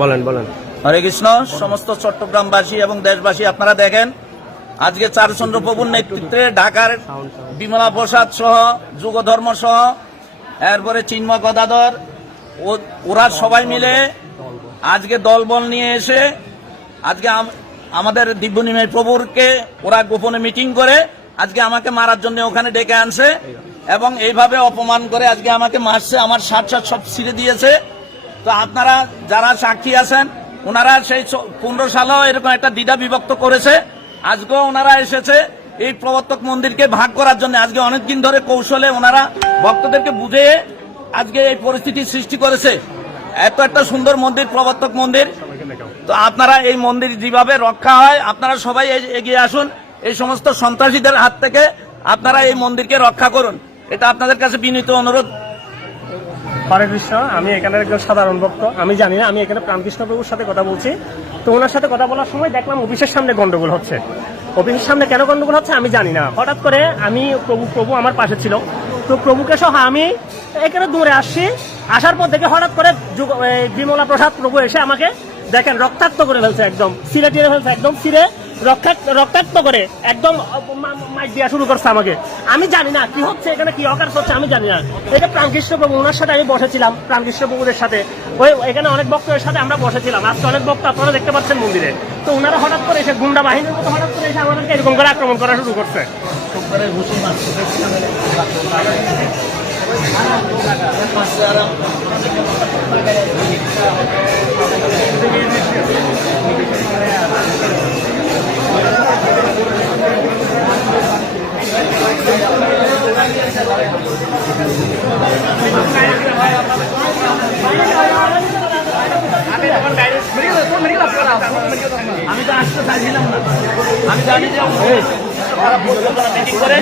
বলেন বলেন। হরে কৃষ্ণ। সমস্ত চট্টগ্রামবাসী এবং দেশবাসী, আপনারা দেখেন আজকে চারুচন্দ্র প্রভুর নেতৃত্বে ঢাকার বিমলা প্রসাদ সহ যুগ ধর্ম সহ এরপরে চিন্ময় গদাধর ওরা সবাই মিলে আজকে দলবল নিয়ে এসে আজকে আমাদের দিব্যনিময় প্রভুরকে ওরা গোপনে মিটিং করে আজকে আমাকে মারার জন্য ওখানে ডেকে আনছে এবং এইভাবে অপমান করে আজকে আমাকে মারছে, আমার সাত সব ছিঁড়ে দিয়েছে। তো আপনারা যারা সাক্ষী আছেন, ওনারা সেই 15 সালেও এরকম একটা দ্বিধা বিভক্ত করেছে। আজকেও ওনারা এসেছে এই প্রবর্তক মন্দিরকে ভাগ করার জন্য। আজকে অনেকদিন ধরে কৌশলে ওনারা ভক্তদেরকে বুঝিয়ে আজকে এই পরিস্থিতি সৃষ্টি করেছে। এত একটা সুন্দর মন্দির, প্রবর্তক মন্দির। তো আপনারা এই মন্দির যেভাবে রক্ষা হয়, আপনারা সবাই এগিয়ে আসুন, এই সমস্ত সন্ত্রাসীদের হাত থেকে আপনারা এই মন্দিরকে রক্ষা করুন, এটা আপনাদের কাছে বিনীত অনুরোধ। হরে কৃষ্ণ। আমি এখানে একজন সাধারণ ভক্ত, আমি জানি না, আমি এখানে প্রাণকৃষ্ণ প্রভুর সাথে কথা বলছি। তো ওনার সাথে কথা বলার সময় দেখলাম অফিসের সামনে গন্ডগোল হচ্ছে। অফিসের সামনে কেন গন্ডগোল হচ্ছে আমি জানি না। হঠাৎ করে আমি প্রভু আমার পাশে ছিল, তো প্রভুকে সহ আমি এখানে দূরে আসছি। আসার পর দেখে হঠাৎ করে বিমলা প্রসাদ প্রভু এসে আমাকে দেখেন রক্তাক্ত করে ফেলছে, একদম সিরে টিরে ফেলছে, একদম সিরে রক্তাক্ত করে একদম মাইক দেওয়া শুরু করছে আমাকে। আমি জানি না কি হচ্ছে এখানে, কি অকার হচ্ছে আমি জানি না। এটা প্রাণকৃষ্ণ প্রভু, ওনার সাথে আমি বসেছিলাম, প্রাণকৃষ্ণ প্রভুদের সাথে এখানে অনেক ভক্তের সাথে আমরা বসেছিলাম। আজকে অনেক ভক্ত আপনারা দেখতে পাচ্ছেন মন্দিরে। তো ওনারা হঠাৎ করে এসে গুন্ডা বাহিনীর মতো হঠাৎ করে এসে আমাদেরকে এরকম করে আক্রমণ করা শুরু করছে। আমি তো আসতে চাইছিলাম না, আমি জানি যে মিটিং করে